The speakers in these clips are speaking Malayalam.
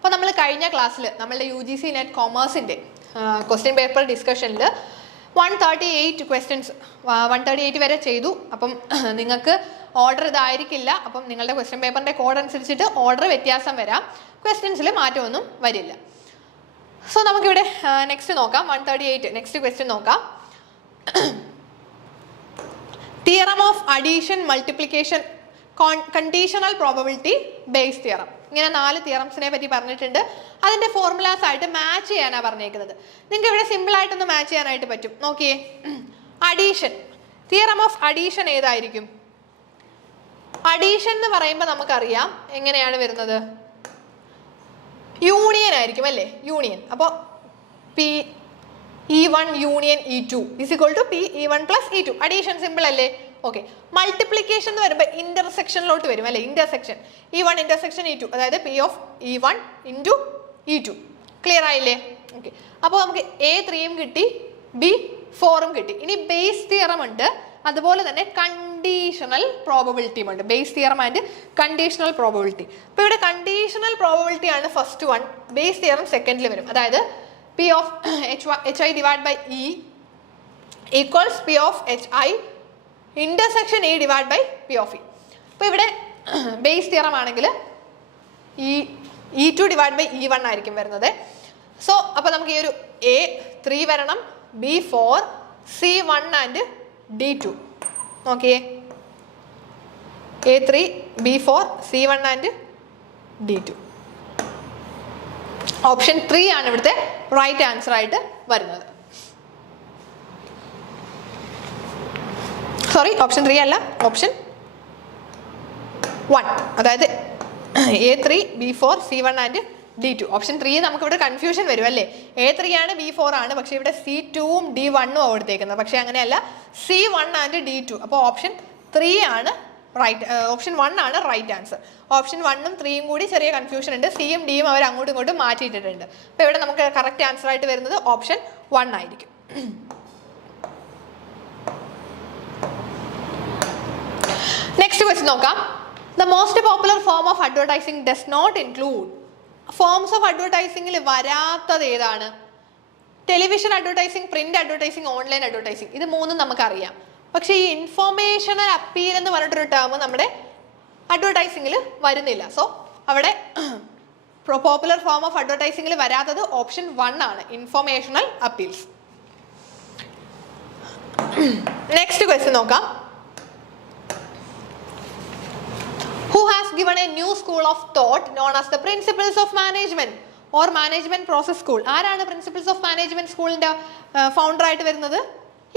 അപ്പോൾ നമ്മൾ കഴിഞ്ഞ ക്ലാസ്സിൽ നമ്മളുടെ UGC നെറ്റ് കൊമേഴ്സിൻ്റെ ക്വസ്റ്റ്യൻ പേപ്പർ ഡിസ്കഷനിൽ 138 ക്വസ്റ്റ്യൻസ് 138 വരെ ചെയ്തു. അപ്പം നിങ്ങൾക്ക് ഓർഡർ ഇതായിരിക്കില്ല. അപ്പം നിങ്ങളുടെ ക്വസ്റ്റ്യൻ പേപ്പറിൻ്റെ കോഡ് അനുസരിച്ചിട്ട് ഓർഡർ വ്യത്യാസം വരാം, ക്വസ്റ്റ്യൻസിൽ മാറ്റമൊന്നും വരില്ല. സോ നമുക്കിവിടെ നെക്സ്റ്റ് നോക്കാം. 138 നെക്സ്റ്റ് ക്വസ്റ്റ്യൻ നോക്കാം. Theorem of addition multiplication conditional probability Bayes theorem. ഇങ്ങനെ 4 തിയറംസിനെ പറ്റി പറഞ്ഞിട്ടുണ്ട്. അതിൻ്റെ ഫോർമുലാസ് ആയിട്ട് മാച്ച് ചെയ്യാനാണ് പറഞ്ഞേക്കുന്നത്. നിങ്ങൾക്ക് ഇവിടെ സിമ്പിൾ ആയിട്ടൊന്ന് മാച്ച് ചെയ്യാനായിട്ട് പറ്റും. നോക്കിയേ, അഡീഷൻ, തിയറം ഓഫ് അഡീഷൻ ഏതായിരിക്കും? അഡീഷൻ എന്ന് പറയുമ്പോൾ നമുക്കറിയാം എങ്ങനെയാണ് വരുന്നത്, യൂണിയൻ ആയിരിക്കും അല്ലേ, യൂണിയൻ. അപ്പോൾ P(E1 union E2 = P(E1 + E2). Addition simple അല്ലേ? ഓക്കെ. മൾട്ടിപ്ലിക്കേഷൻ എന്ന് വരുമ്പോൾ ഇന്റർസെക്ഷനിലോട്ട് വരും അല്ലേ, ഇന്റർസെക്ഷൻ E1 ഇന്റർസെക്ഷൻ E2, അതായത് P(E1 × E2). ക്ലിയർ ആയില്ലേ? ഓക്കെ. അപ്പോൾ നമുക്ക് A3 കിട്ടി, B4 കിട്ടി. ഇനി ബേസ് തിയറം ഉണ്ട്, അതുപോലെ തന്നെ കണ്ടീഷണൽ പ്രോബബിലിറ്റിയും ഉണ്ട്. Base theorem and conditional probability. അപ്പോൾ ഇവിടെ കണ്ടീഷണൽ പ്രോബബിലിറ്റി ആണ് ഫസ്റ്റ് വൺ, ബേസ് തിയറം സെക്കൻഡിൽ വരും. അതായത് P(Hi) / E = P(Hi) intersection E / P(E). അപ്പോൾ ഇവിടെ ബേസ് തിയറം ആണെങ്കിൽ E2 / E1 ആയിരിക്കും വരുന്നത്. സോ അപ്പോൾ നമുക്ക് ഈ ഒരു A3 വരണം, B4, C1 ആൻഡ് D2. നോക്കിയേ, A3, B4, C1 and D2. Option 3 ആണ് ഇവിടുത്തെ റൈറ്റ് ആൻസർ ആയിട്ട് വരുന്നത്. സോറി, ഓപ്ഷൻ 3 അല്ല, ഓപ്ഷൻ 1, അതായത് A3, B4, C1 and D2. Option 3 നമുക്കിവിടെ കൺഫ്യൂഷൻ വരും അല്ലേ, A3 ആണ്, B4 ആണ്, പക്ഷേ ഇവിടെ C2ഉം D1ഉം കൊടുത്തേക്കുന്നത്. പക്ഷേ അങ്ങനെയല്ല, C1 ആൻഡ് D2. അപ്പോൾ ഓപ്ഷൻ 3 ആണ് റൈറ്റ്, ഓപ്ഷൻ 1 ആണ് റൈറ്റ് ആൻസർ. ഓപ്ഷൻ 1ഉം 3ഉം കൂടി ചെറിയ കൺഫ്യൂഷൻ ഉണ്ട്, സിയും ഡിയും അവർ അങ്ങോട്ടും ഇങ്ങോട്ടും മാറ്റിയിട്ടിട്ടുണ്ട്. അപ്പോൾ ഇവിടെ നമുക്ക് കറക്റ്റ് ആൻസർ ആയിട്ട് വരുന്നത് ഓപ്ഷൻ 1 ആയിരിക്കും. നെക്സ്റ്റ് ക്വസ്റ്റ്യൻ നോക്കാം. The most popular form of advertising does not include. Forms of അഡ്വർടൈസിംഗിൽ വരാത്തത് ഏതാണ്? Television advertising, print advertising, online advertising. ഇത് മൂന്നും നമുക്കറിയാം. പക്ഷേ ഈ ഇൻഫോർമേഷണൽ അപ്പീൽ എന്ന് പറഞ്ഞിട്ടൊരു ടേം നമ്മുടെ അഡ്വർടൈസിംഗിൽ വരുന്നില്ല. സോ അവിടെ പോപ്പുലർ ഫോം ഓഫ് അഡ്വർടൈസിംഗിൽ വരാത്തത് ഓപ്ഷൻ 1 ആണ്, ഇൻഫോർമേഷണൽ അപ്പീൽസ്. നെക്സ്റ്റ് ക്വസ്റ്റ്യൻ നോക്കാം. Who has given a new school of thought known as the Principles of Management or Management Process School? ആരാണ് Principles of Management സ്കൂളിന്റെ ഫൗണ്ടർ ആയിട്ട് വരുന്നത്?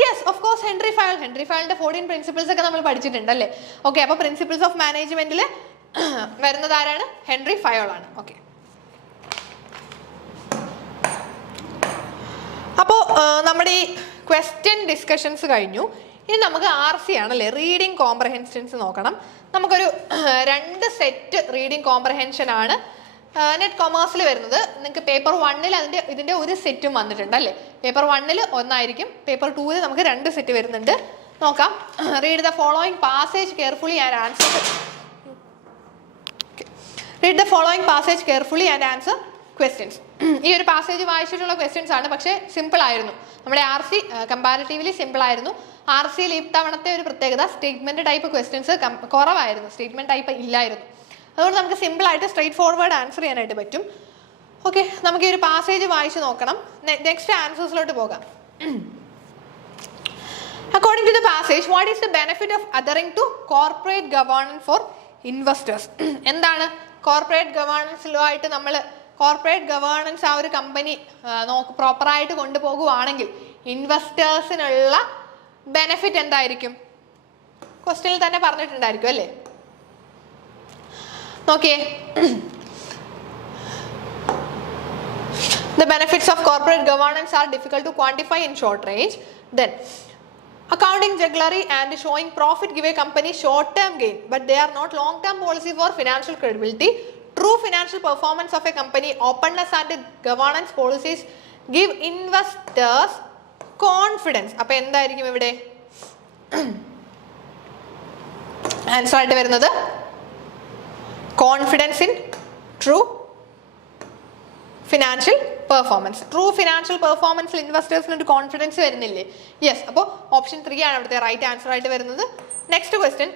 Yes, of course, Henry file. Henry ഫയലിന്റെ 14 പ്രിൻസിപ്പിൾസ് ഒക്കെ നമ്മൾ പഠിച്ചിട്ടുണ്ട് അല്ലേ? ഓക്കെ. അപ്പോൾ പ്രിൻസിപ്പിൾസ് ഓഫ് മാനേജ്മെന്റിൽ വരുന്നത് ആരാണ്? ഹെൻറി ഫയൽ ആണ്. ഓക്കെ. അപ്പോൾ നമ്മുടെ ഈ ക്വസ്റ്റ്യൻ ഡിസ്കഷൻസ് കഴിഞ്ഞു. ഇനി നമുക്ക് RC ആണല്ലേ, റീഡിങ് കോംപ്രഹെൻഷൻസ് നോക്കണം. നമുക്കൊരു 2 സെറ്റ് റീഡിങ് കോംപ്രഹെൻഷൻ ആണ് നെറ്റ് കൊമേഴ്സിൽ വരുന്നത്. നിങ്ങൾക്ക് പേപ്പർ 1ൽ ഇതിൻ്റെ ഒരു സെറ്റും വന്നിട്ടുണ്ട് അല്ലേ. പേപ്പർ 1ൽ ഒന്നായിരിക്കും, പേപ്പർ 2ൽ നമുക്ക് 2 സെറ്റ് വരുന്നുണ്ട്. നോക്കാം. Read the following passage carefully and answer. Read the following passage carefully and answer questions. ഈ ഒരു പാസേജ് വായിച്ചിട്ടുള്ള ക്വസ്റ്റ്യൻസ് ആണ്, പക്ഷേ സിമ്പിൾ ആയിരുന്നു. നമ്മുടെ RC കമ്പാരിറ്റീവ്ലി സിമ്പിൾ ആയിരുന്നു. RCയിൽ ഈ തവണത്തെ ഒരു പ്രത്യേകത, സ്റ്റേറ്റ്മെന്റ് ടൈപ്പ് ക്വസ്റ്റ്യൻസ് കുറവായിരുന്നു, സ്റ്റേറ്റ്മെന്റ് ടൈപ്പ് ഇല്ലായിരുന്നു. അതുകൊണ്ട് നമുക്ക് സിമ്പിൾ ആയിട്ട് സ്ട്രെയിറ്റ് ഫോർവേഡ് ആൻസർ ചെയ്യാനായിട്ട് പറ്റും. ഓക്കെ, നമുക്ക് ഈ ഒരു പാസേജ് വായിച്ച് നോക്കണം. നെക്സ്റ്റ് ആൻസേഴ്സിലോട്ട് പോകാം. According to the passage, what is the benefit of adhering to corporate governance for investors? എന്താണ് കോർപ്പറേറ്റ് ഗവേണൻസ് ലോ ആയിട്ട് നമ്മൾ കോർപ്പറേറ്റ് ഗവേണൻസ് ആ ഒരു കമ്പനി പ്രോപ്പറായിട്ട് കൊണ്ടുപോകുവാണെങ്കിൽ ഇൻവെസ്റ്റേഴ്സിനുള്ള ബെനിഫിറ്റ് എന്തായിരിക്കും? ക്വസ്റ്റ്യനിൽ തന്നെ പറഞ്ഞിട്ടുണ്ടായിരിക്കും അല്ലേ. നോക്കിയേ, the benefits of corporate governance are difficult to quantify in short range. Then accounting jugglery and showing profit give a company short term gain, but they are not long term policy for financial credibility. True financial performance of a company, openness and governance policies give investors confidence. അപ്പോൾ എന്തായിരിക്കും ഇവിടെ ആൻസർ ആയിട്ട് വരുന്നത്? Confidence in true financial performance. True financial പെർഫോമൻസിൽ ഇൻവെസ്റ്റേഴ്സിന് ഒരു കോൺഫിഡൻസ് വരുന്നില്ലേ? യെസ്. അപ്പോൾ ഓപ്ഷൻ 3 ആണ് ഇവിടുത്തെ റൈറ്റ് ആൻസർ ആയിട്ട് വരുന്നത്. Next question,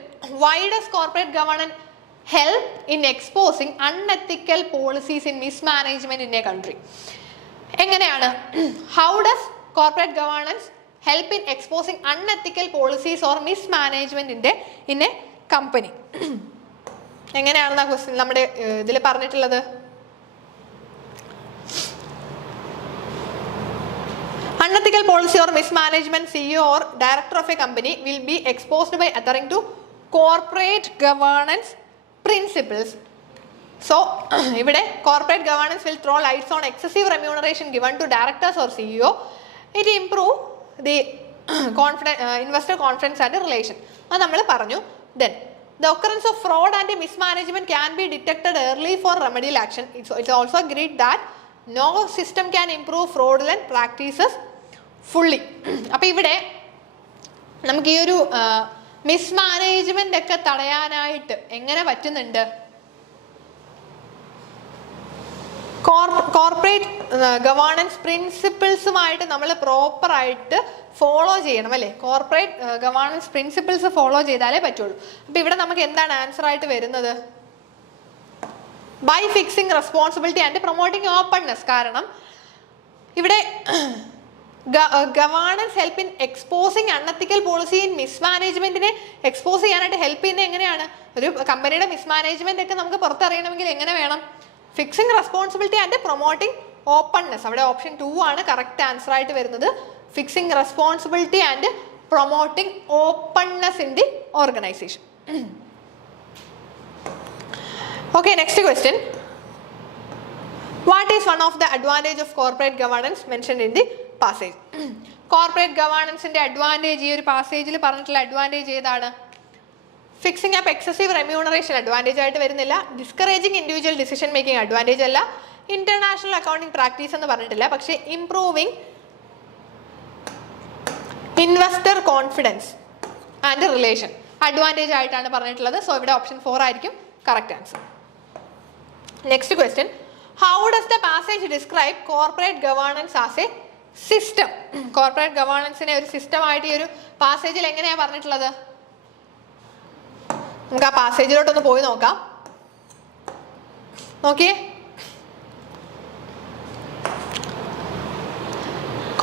why does corporate governance help in exposing unethical policies in mismanagement in a country? എങ്ങനെയാണ്? How does corporate governance help in exposing unethical policies or mismanagement in a company? എങ്ങനെയാണെന്ന ക്വസ്റ്റ്യൻ നമ്മുടെ ഇതിൽ പറഞ്ഞിട്ടുള്ളത്? Unethical policy or mismanagement, CEO or director of a company will be exposed by adhering to corporate governance principles. So, ഇവിടെ corporate governance will throw lights on excessive remuneration given to directors or CEO. It improve the investor confidence and relation. അത് നമ്മൾ പറഞ്ഞു. Then, the occurrence of fraud and mismanagement can be detected early for remedial action. It's also agreed that no system can improve fraudulent practices fully. അപ്പോൾ ഇവിടെ നമുക്ക് ഈ ഒരു മിസ്മാനേജ്മെന്റ് ഒക്കെ തടയാനായിട്ട് എങ്ങനെ പറ്റുന്നുണ്ട്? കോർപ്പറേറ്റ് ഗവേണൻസ് പ്രിൻസിപ്പിൾസുമായിട്ട് നമ്മൾ പ്രോപ്പർ ആയിട്ട് ഫോളോ ചെയ്യണം അല്ലേ? കോർപ്പറേറ്റ് ഗവേണൻസ് പ്രിൻസിപ്പിൾസ് ഫോളോ ചെയ്താലേ പറ്റുള്ളൂ. അപ്പൊ ഇവിടെ നമുക്ക് എന്താണ് ആൻസർ ആയിട്ട് വരുന്നത്? By fixing responsibility and promoting openness. കാരണം ഇവിടെ governance help in exposing unethical policy in മിസ്മാനേജ്മെന്റിനെ എക്സ്പോസ് ചെയ്യാനായിട്ട് ഹെൽപ്പ് ചെയ്യുന്നത് എങ്ങനെയാണ്? ഒരു കമ്പനിയുടെ മിസ്മാനേജ്മെന്റ് ഒക്കെ നമുക്ക് പുറത്തറിയണമെങ്കിൽ എങ്ങനെ വേണം? Fixing responsibility and promoting openness. അവിടെ ഓപ്ഷൻ 2 ആണ് കറക്റ്റ് ആൻസർ ആയിട്ട് വരുന്നത്. Fixing responsibility and promoting openness in the organisation. Okay, next question. What is one of the advantage of corporate governance mentioned in the passage? Corporate governance ന്റെ advantage ഈ ഒരു പാസേജിൽ പറഞ്ഞിട്ടുള്ള advantage ഏതാണ്? Fixing up excessive remuneration advantage ആയിട്ട് വരുന്നില്ല. Discouraging individual decision making advantage അല്ല. International accounting practice എന്ന് പറഞ്ഞിട്ടില്ല. പക്ഷേ improving investor confidence and relation advantage ആയിട്ടാണ് പറഞ്ഞിട്ടുള്ളത്. സോ ഇവിടെ ഓപ്ഷൻ 4 ആയിരിക്കും correct answer. Next question, how does the passage describe corporate governance as a system? Corporate governance നെ ഒരു സിസ്റ്റം ആയിട്ട് ഈ ഒരു പാസേജിൽ എങ്ങനെയാ പറഞ്ഞിട്ടുള്ളത്? നമുക്ക് ആ പാസേജിലോട്ടൊന്ന് പോയി നോക്കാം. നോക്കിയേ,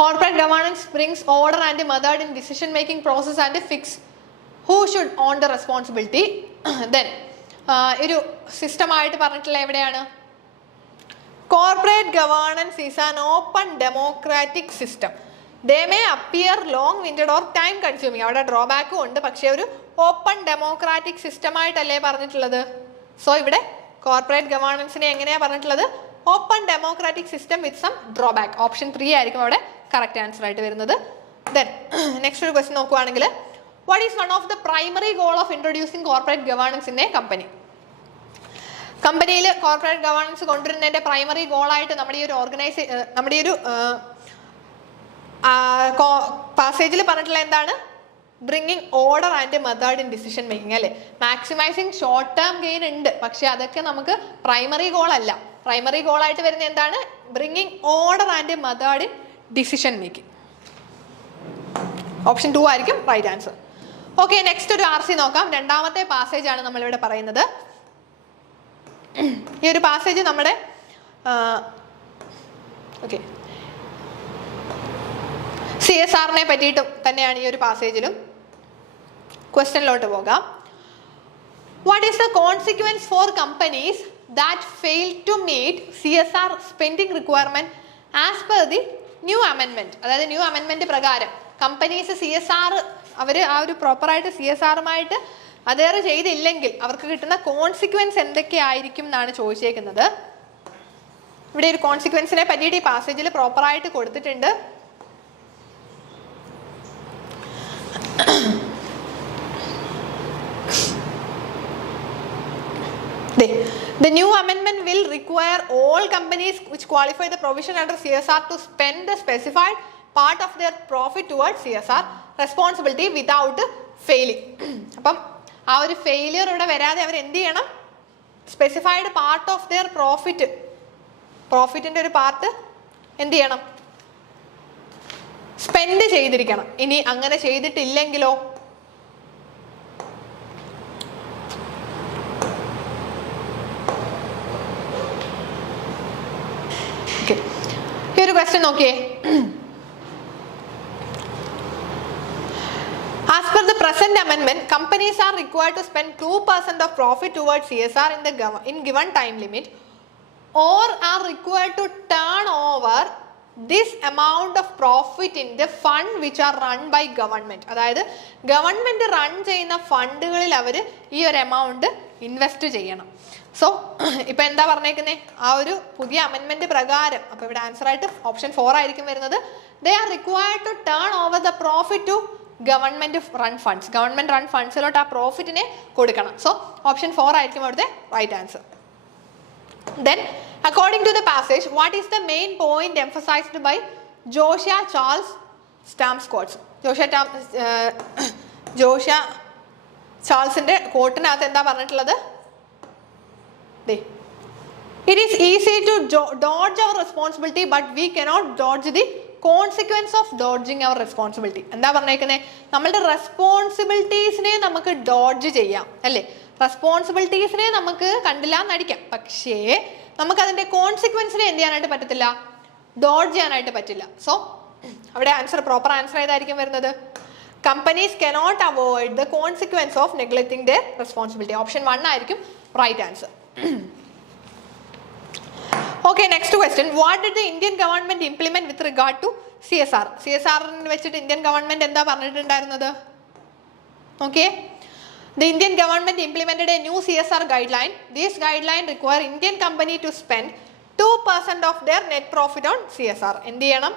corporate governance brings order and method in decision making process and fix who should own the responsibility. Then ഒരു സിസ്റ്റം ആയിട്ട് പറഞ്ഞിട്ടുള്ള എവിടെയാണ്? Corporate governance is an open democratic system. They may appear long winded or time consuming. അവിടെ ഡ്രോബാക്കും ഉണ്ട്, പക്ഷേ ഒരു ഓപ്പൺ ഡെമോക്രാറ്റിക് സിസ്റ്റം ആയിട്ടല്ലേ പറഞ്ഞിട്ടുള്ളത്? സോ ഇവിടെ കോർപ്പറേറ്റ് ഗവേണൻസിനെ എങ്ങനെയാ പറഞ്ഞിട്ടുള്ളത്? Open democratic system with some drawback. Option 3 ആയിരിക്കും അവിടെ കറക്റ്റ് ആൻസർ ആയിട്ട് വരുന്നത്. ദെൻ നെക്സ്റ്റ് ഒരു ക്വസ്റ്റ്യൻ നോക്കുവാണെങ്കിൽ, what is one of the primary goal of introducing corporate governance in a company? കമ്പനിയിൽ കോർപ്പറേറ്റ് ഗവേണൻസ് കൊണ്ടുവരുന്നതിന്റെ പ്രൈമറി ഗോളായിട്ട് നമ്മുടെ ഈ ഒരു പാസേജിൽ പറഞ്ഞിട്ടുള്ള എന്താണ്? Bringing order and method in decision making അല്ലേ? മാക്സിമൈസിങ് ഷോർട്ട് ടേം ഗെയിൻ ഉണ്ട്, പക്ഷെ അതൊക്കെ നമുക്ക് പ്രൈമറി ഗോൾ അല്ല. പ്രൈമറി ഗോൾ ആയിട്ട് വരുന്ന എന്താണ്? Bringing order and method in decision making. Option 2 ആയിരിക്കും റൈറ്റ് ആൻസർ. ഓക്കെ, നെക്സ്റ്റ് ഒരു RC നോക്കാം. രണ്ടാമത്തെ പാസേജ് ആണ് നമ്മളിവിടെ പറയുന്നത്. ഈ ഒരു പാസേജ് നമ്മുടെ CSR പറ്റിയിട്ടും തന്നെയാണ് ഈ ഒരു പാസേജിലും. ക്വസ്റ്റ്യനിലോട്ട് പോകാം. What is the consequence for companies that fail to meet CSR spending requirement as per the new അമെൻമെന്റ്? അതായത് ന്യൂ അമെൻമെന്റ് പ്രകാരം കമ്പനീസ് CSR അവർ ആ ഒരു പ്രോപ്പറായിട്ട് CSRമായിട്ട് അതേറെ ചെയ്തില്ലെങ്കിൽ അവർക്ക് കിട്ടുന്ന കോൺസിക്വൻസ് എന്തൊക്കെയായിരിക്കും എന്നാണ് ചോദിച്ചേക്കുന്നത്. ഇവിടെ ഒരു കോൺസിക്വൻസിനെ പറ്റിയിട്ട് ഈ പാസേജിൽ പ്രോപ്പറായിട്ട് കൊടുത്തിട്ടുണ്ട്. The new amendment will require all companies which qualify the provision under CSR to spend the specified part of their profit towards CSR responsibility without failing. അപ്പം ആ ഒരു ഫെയിലിയർ ഇവിടെ വരാതെ അവർ എന്ത് ചെയ്യണം? Specified part of their profit പ്രോഫിറ്റിന്റെ ഒരു പാർട്ട് എന്ത് ചെയ്യണം? സ്പെൻഡ് ചെയ്തിരിക്കണം. ഇനി അങ്ങനെ ചെയ്തിട്ടില്ലെങ്കിലോ? ഈ ഒരു ക്വസ്റ്റ്യൻ നോക്കിയേ. As per the present amendment, companies are required to spend 2% of profit towards CSR in given time limit, or are required to turn over this amount of profit in the fund which are run by government. അതായത് ഗവൺമെന്റ് റൺ ചെയ്യുന്ന ഫണ്ടുകളിൽ അവർ ഈ ഒരു എമൗണ്ട് ഇൻവെസ്റ്റ് ചെയ്യണം. സോ ഇപ്പൊ എന്താ പറഞ്ഞേക്കുന്നത്? ആ ഒരു പുതിയ അമെൻമെന്റ് പ്രകാരം, അപ്പൊ ഇവിടെ ആൻസർ ആയിട്ട് ഓപ്ഷൻ 4 ആയിരിക്കും വരുന്നത്. They are required to turn over the profit to government run funds. Government run ഫണ്ട്സിലോട്ട് ആ പ്രോഫിറ്റിനെ കൊടുക്കണം. സോ ഓപ്ഷൻ 4 ആയിരിക്കും അവിടുത്തെ right answer. Then, according to the passage, what is the main point emphasized by Josiah Charles Stamscots? Josiah ചാൾസിന്റെ കോട്ടിനകത്ത് എന്താ പറഞ്ഞിട്ടുള്ളത്? It is easy to dodge our responsibility, but we cannot dodge the consequence of dodging our responsibility. എന്താ പറഞ്ഞേക്കുന്നത്? നമ്മളുടെ റെസ്പോൺസിബിലിറ്റീസിനെ നമുക്ക് ഡോഡ്ജ് ചെയ്യാം അല്ലേ? റെസ്പോൺസിബിലിറ്റീസിനെ നമുക്ക് കണ്ടില്ല എന്നടിക്കാം. പക്ഷേ നമുക്ക് അതിന്റെ കോൺസിക്വൻസിനെ എന്ത് ചെയ്യാനായിട്ട് പറ്റത്തില്ല? ഡോഡ്ജ് ചെയ്യാനായിട്ട് പറ്റില്ല. സോ അവിടെ ആൻസർ, പ്രോപ്പർ ആൻസർ ഏതായിരിക്കും വരുന്നത്? Companies cannot avoid the consequence of neglecting their responsibility. Option 1 ആയിരിക്കും right answer. Okay, next question. What did the Indian government implement with regard to CSR? CSR വെച്ചിട്ട് ഇന്ത്യൻ ഗവൺമെന്റ് എന്താ പറഞ്ഞിട്ടുണ്ടായിരുന്നത്? Okay. The Indian government implemented a new CSR guideline. This guideline require Indian company to spend 2% of their net profit on CSR. എന്ത് ചെയ്യണം?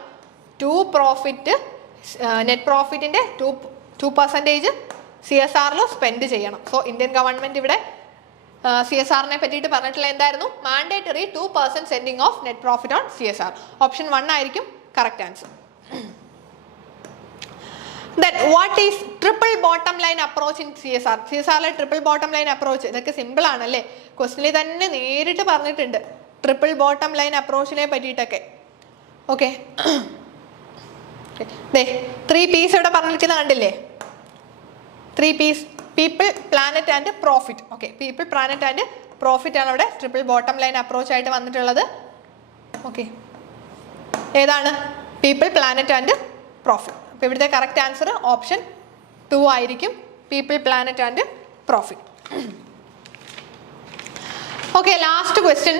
net profitന്റെ 2% CSRൽ സ്പെൻഡ് ചെയ്യണം. സോ ഇന്ത്യൻ ഗവൺമെന്റ് ഇവിടെ CSRനെ പറ്റിയിട്ട് പറഞ്ഞിട്ടുള്ള എന്തായിരുന്നു? Mandatory 2% sending of net profit on CSR. Option 1 ആയിരിക്കും correct answer. Then what is triple bottom line approach in CSR? CSRലെ ട്രിപ്പിൾ ബോട്ടം ലൈൻ അപ്രോച്ച് ഇതൊക്കെ സിമ്പിൾ ആണല്ലേ? ക്വസ്റ്റിനിൽ തന്നെ നേരിട്ട് പറഞ്ഞിട്ടുണ്ട് ട്രിപ്പിൾ ബോട്ടം ലൈൻ അപ്രോച്ചിനെ പറ്റിയിട്ടൊക്കെ. ഓക്കെ, 3 P's ഇവിടെ പറഞ്ഞിരിക്കുന്ന കണ്ടില്ലേ? 3 P's: people, planet and profit. Okay, people, planet and profit ആണ് അവിടെ ട്രിപ്പിൾ ബോട്ടം ലൈൻ അപ്രോച്ച് ആയിട്ട് വന്നിട്ടുള്ളത്. ഓക്കെ, ഏതാണ്? People, planet and profit. അപ്പോൾ ഇവിടുത്തെ കറക്റ്റ് ആൻസർ ഓപ്ഷൻ 2 ആയിരിക്കും, people, planet and profit. Okay, last question.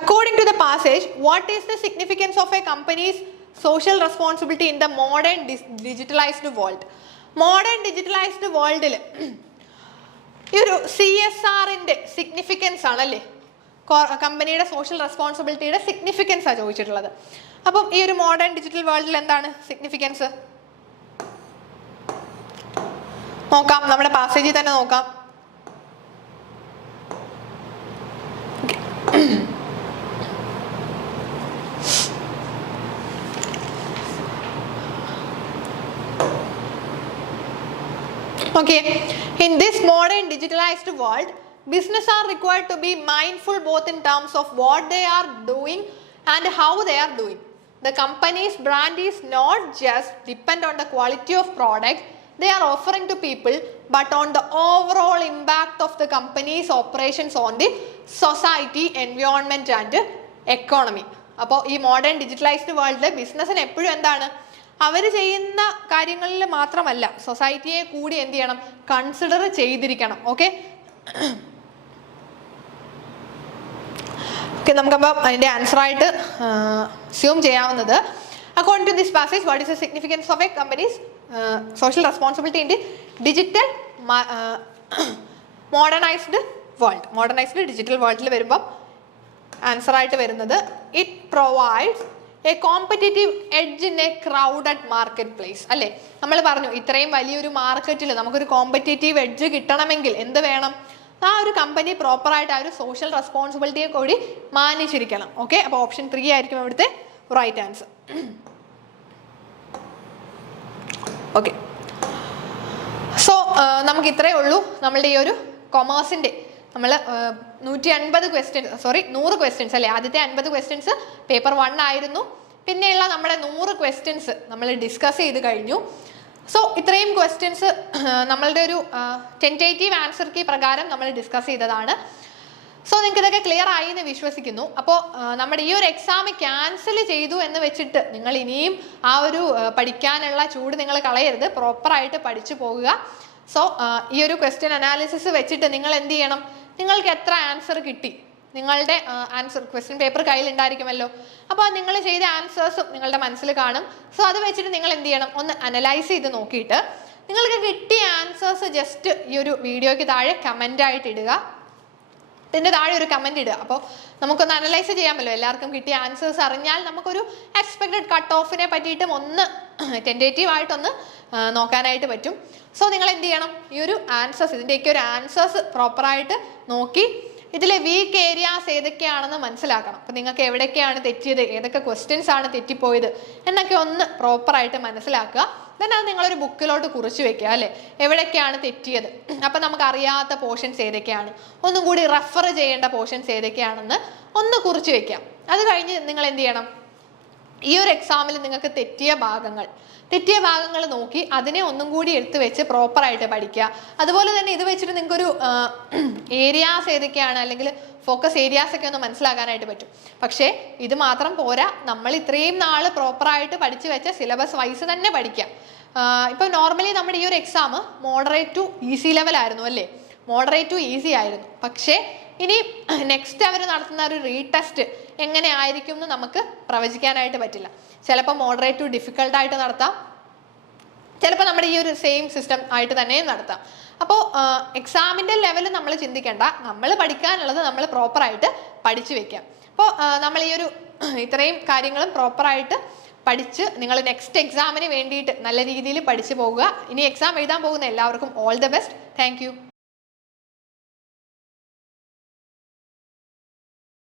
According to the passage, what is the significance of a company's social responsibility in the modern digitalized world? Modern digitalised വേൾഡിൽ ഈ ഒരു CSRന്റെ സിഗ്നിഫിക്കൻസ് ആണല്ലേ, കമ്പനിയുടെ സോഷ്യൽ റെസ്പോൺസിബിലിറ്റിയുടെ സിഗ്നിഫിക്കൻസ് ആണ് ചോദിച്ചിട്ടുള്ളത്. അപ്പം ഈ ഒരു മോഡേൺ ഡിജിറ്റൽ വേൾഡിൽ എന്താണ് സിഗ്നിഫിക്കൻസ്? നോക്കാം, നമ്മുടെ പാസേജിൽ തന്നെ നോക്കാം. Okay, in this modern digitalized world, business are required to be mindful both in terms of what they are doing and how they are doing. The company's brand is not just depend on the quality of product they are offering to people, but on the overall impact of the company's operations on the society, environment and economy. അപ്പോൾ ഈ മോഡേൺ ഡിജിറ്റലൈസ്ഡ് വേൾഡിൽ ബിസിനസ്സിന് എപ്പോഴും എന്താണ്, അവർ ചെയ്യുന്ന കാര്യങ്ങളിൽ മാത്രമല്ല സൊസൈറ്റിയെ കൂടി എന്ത് ചെയ്യണം, കൺസിഡർ ചെയ്തിരിക്കണം. ഓക്കെ, നമുക്കപ്പോൾ അതിൻ്റെ ആൻസറായിട്ട് അസ്യൂം ചെയ്യാവുന്നത്, according to this passage, what is the significance of a company's social responsibility in the digital modernised world. Modernised digital വേൾഡിൽ വരുമ്പം ആൻസറായിട്ട് വരുന്നത്, it provides a competitive edge in a crowded market place. അല്ലേ, നമ്മൾ പറഞ്ഞു ഇത്രയും വലിയൊരു മാർക്കറ്റിൽ നമുക്കൊരു കോമ്പറ്റേറ്റീവ് എഡ്ജ് കിട്ടണമെങ്കിൽ എന്ത് വേണം? ആ ഒരു കമ്പനി പ്രോപ്പറായിട്ട് ആ ഒരു സോഷ്യൽ റെസ്പോൺസിബിലിറ്റിയെ കൂടി മാനിച്ചിരിക്കണം. ഓക്കെ, അപ്പോൾ ഓപ്ഷൻ 3 ആയിരിക്കും ഇവിടുത്തെ റൈറ്റ് ആൻസർ. ഓക്കെ, സോ നമുക്ക് ഇത്രയേ ഉള്ളൂ നമ്മളുടെ ഈ ഒരു കൊമേഴ്സിൻ്റെ നമ്മൾ 150 ക്വസ്റ്റ്യൻസ്, സോറി 100 ക്വസ്റ്റ്യൻസ് അല്ലേ, ആദ്യത്തെ 50 ക്വസ്റ്റ്യൻസ് പേപ്പർ 1 ആയിരുന്നു. പിന്നെയുള്ള നമ്മുടെ 100 ക്വസ്റ്റ്യൻസ് നമ്മൾ ഡിസ്കസ് ചെയ്ത് കഴിഞ്ഞു. സോ ഇത്രയും ക്വസ്റ്റ്യൻസ് നമ്മളുടെ ഒരു ടെൻറ്റേറ്റീവ് ആൻസർ കീ പ്രകാരം നമ്മൾ ഡിസ്കസ് ചെയ്തതാണ്. സോ നിങ്ങൾക്ക് ഇതൊക്കെ ക്ലിയർ ആയി എന്ന് വിശ്വസിക്കുന്നു. അപ്പോൾ നമ്മുടെ ഈ ഒരു എക്സാം ക്യാൻസൽ ചെയ്തു എന്ന് വെച്ചിട്ട് നിങ്ങൾ ഇനിയും ആ ഒരു പഠിക്കാനുള്ള ചൂട് നിങ്ങൾ കളയരുത്, പ്രോപ്പറായിട്ട് പഠിച്ചു പോകുക. സോ ഈ ഒരു ക്വസ്റ്റ്യൻ അനാലിസിസ് വെച്ചിട്ട് നിങ്ങൾ എന്ത് ചെയ്യണം, നിങ്ങൾക്ക് എത്ര ആൻസർ കിട്ടി, നിങ്ങളുടെ ആൻസർ ക്വസ്റ്റ്യൻ പേപ്പർ കയ്യിൽ ഉണ്ടായിരിക്കുമല്ലോ. അപ്പോൾ നിങ്ങൾ ചെയ്ത ആൻസേഴ്സും നിങ്ങളുടെ മനസ്സിൽ കാണും. സോ അത് വെച്ചിട്ട് നിങ്ങൾ എന്ത് ചെയ്യണം, ഒന്ന് അനലൈസ് ചെയ്ത് നോക്കിയിട്ട് നിങ്ങൾക്ക് കിട്ടിയ ആൻസേഴ്സ് ജസ്റ്റ് ഈ ഒരു വീഡിയോയ്ക്ക് താഴെ കമൻ്റ് ആയിട്ട് ഇടുക. ഇതിൻ്റെ താഴെ ഒരു കമൻറ്റ് ഇടുക. അപ്പോൾ നമുക്കൊന്ന് അനലൈസ് ചെയ്യാമല്ലോ, എല്ലാവർക്കും കിട്ടിയ ആൻസേഴ്സ് അറിഞ്ഞാൽ നമുക്കൊരു എക്സ്പെക്റ്റഡ് കട്ട് ഓഫിനെ പറ്റിയിട്ടും ഒന്ന് ടെൻറ്റേറ്റീവ് ആയിട്ടൊന്ന് നോക്കാനായിട്ട് പറ്റും. സോ നിങ്ങൾ എന്ത് ചെയ്യണം, ഈ ഒരു ആൻസേഴ്സ്, ഇതിൻ്റെയൊക്കെ ഒരു ആൻസേഴ്സ് പ്രോപ്പറായിട്ട് നോക്കി ഇതിലെ വീക്ക് ഏരിയാസ് ഏതൊക്കെയാണെന്ന് മനസ്സിലാക്കണം. അപ്പം നിങ്ങൾക്ക് എവിടെയൊക്കെയാണ് തെറ്റിയത്, ഏതൊക്കെ ക്വസ്റ്റ്യൻസ് ആണ് തെറ്റിപ്പോയത് എന്നൊക്കെ ഒന്ന് പ്രോപ്പറായിട്ട് മനസ്സിലാക്കുക. then അത് നിങ്ങളൊരു ബുക്കിലോട്ട് കുറിച്ച് വെക്കുക അല്ലേ, എവിടെയൊക്കെയാണ് തെറ്റിയത്, അപ്പം നമുക്ക് അറിയാത്ത പോർഷൻസ് ഏതൊക്കെയാണ്, ഒന്നും കൂടി റെഫർ ചെയ്യേണ്ട പോർഷൻസ് ഏതൊക്കെയാണെന്ന് ഒന്ന് കുറിച്ച് വെക്കാം. അത് കഴിഞ്ഞ് നിങ്ങൾ എന്ത് ചെയ്യണം, ഈ ഒരു എക്സാമിൽ നിങ്ങൾക്ക് തെറ്റിയ ഭാഗങ്ങൾ നോക്കി അതിനെ ഒന്നും കൂടി എടുത്തു വെച്ച് പ്രോപ്പറായിട്ട് പഠിക്കുക. അതുപോലെ തന്നെ ഇത് വെച്ചിട്ട് നിങ്ങൾക്കൊരു ഏരിയാസ് ഏതൊക്കെയാണ് അല്ലെങ്കിൽ ഫോക്കസ് ഏരിയാസ് ഒക്കെ ഒന്ന് മനസ്സിലാക്കാനായിട്ട് പറ്റും. പക്ഷേ ഇത് മാത്രം പോരാ, നമ്മൾ ഇത്രയും നാൾ പ്രോപ്പറായിട്ട് പഠിച്ചു വെച്ച സിലബസ് വൈസ് തന്നെ പഠിക്കുക. ഇപ്പം നോർമലി നമ്മുടെ ഈ ഒരു എക്സാം മോഡറേറ്റ് ടു ഈസി ലെവലായിരുന്നു അല്ലേ, മോഡറേറ്റ് ടു ഈസി ആയിരുന്നു. പക്ഷേ ഇനി നെക്സ്റ്റ് അവർ നടത്തുന്ന ഒരു റീടെസ്റ്റ് എങ്ങനെ ആയിരിക്കും എന്ന് നമുക്ക് പ്രവചിക്കാനായിട്ട് പറ്റില്ല. ചിലപ്പോൾ മോഡറേറ്റ് ടു ഡിഫിക്കൽട്ടായിട്ട് നടത്താം, ചിലപ്പോൾ നമ്മുടെ ഈ ഒരു സെയിം സിസ്റ്റം ആയിട്ട് തന്നെയും നടത്താം. അപ്പോൾ എക്സാമിൻ്റെ ലെവൽ നമ്മൾ ചിന്തിക്കേണ്ട, നമ്മൾ പഠിക്കാനുള്ളത് നമ്മൾ പ്രോപ്പറായിട്ട് പഠിച്ചു വെക്കാം. അപ്പോൾ നമ്മൾ ഈ ഒരു ഇത്രയും കാര്യങ്ങളും പ്രോപ്പറായിട്ട് പഠിച്ച് നിങ്ങൾ നെക്സ്റ്റ് എക്സാമിന് വേണ്ടിയിട്ട് നല്ല രീതിയിൽ പഠിച്ചു പോകുക. ഇനി എക്സാം എഴുതാൻ പോകുന്ന എല്ലാവർക്കും all the best. Thank you.